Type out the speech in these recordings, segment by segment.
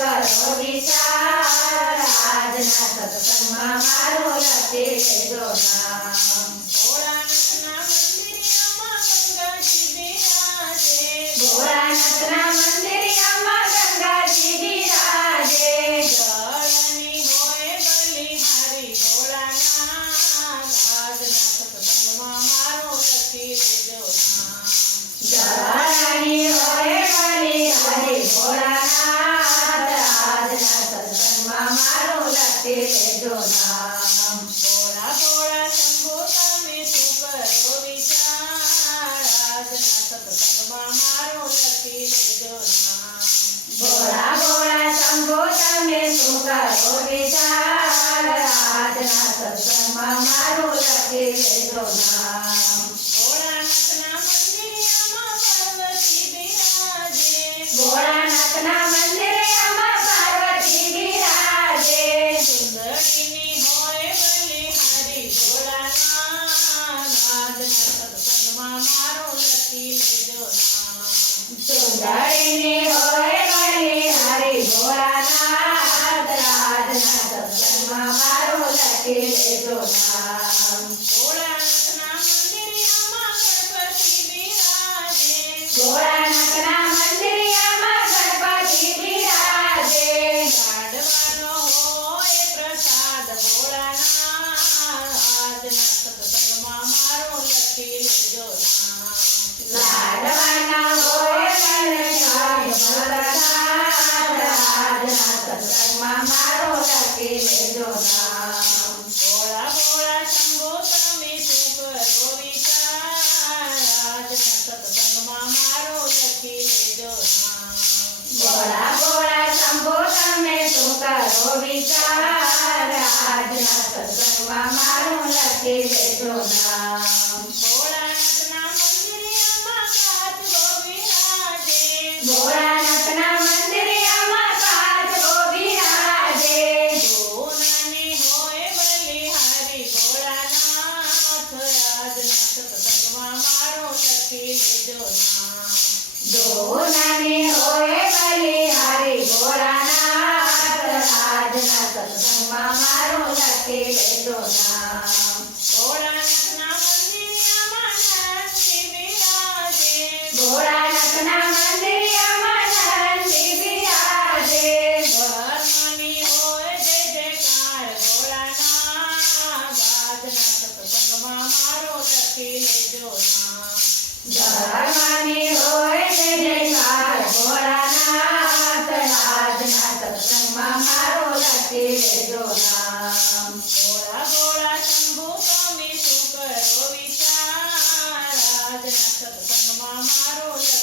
કરો વિચાર આજના સત્સંગમાં મારો લખી લેજો નામ. બિરાજે ભોળાનાથના મંદિરમાં સત્સંગમાં મારું લખી લેજો નામ. લખી લેજો નામ ભોળાનાથના આજના સત્સંગમાં મારો લખી લેજો નામ ભોળાનાથના મંદિરમાં કાચબો બિરાજે ભોળાનાથના મંદિરિયામાં કાચબો બિરાજે સોનાની હોય બલિહારી ભોળાનાથ. આજના સત્સંગમાં મારો લખી લેજો આજના સત્સંગમાં મારો લખી લેજો નામ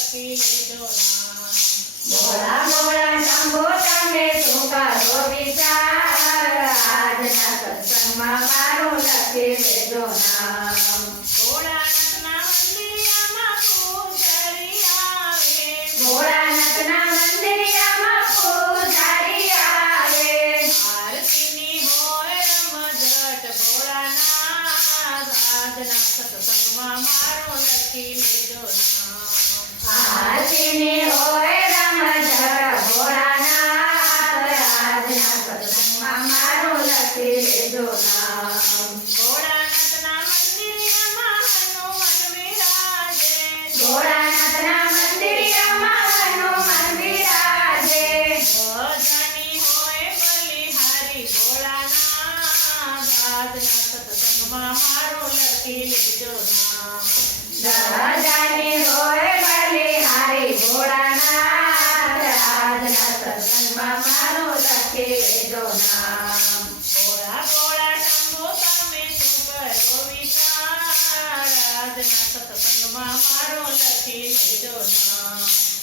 લખી લેજો ભોળા ભોળા શંભો તમે શું આજના સત્સંગમાં મારો લખી લેજો નામ આજના સત્સંગમાં મારો લખી લેજો નામ રાજાની હોય બલિહારી ભોળાનાથ આજના નામ. ભોળા ભોળા શંભો તમે શું કરો વિચાર? આજના સત્સંગમાં મારો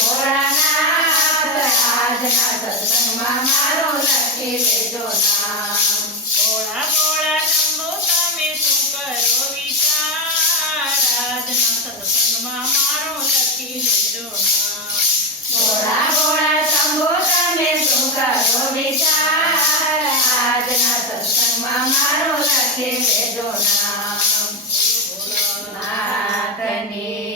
ભોળાનાથ આજના સત્સંગમાં મારો લખી લેજો નામ ભોળા ભોળા શંભો તમે શું કરો વિચાર આજના સત્સંગમાં મારો લખી લેજો નામ ભોળા ભોળા શંભો તમે શું કરો વિચાર આજના સત્સંગમાં મારો લખી લેજો નામ ભોળા નાથની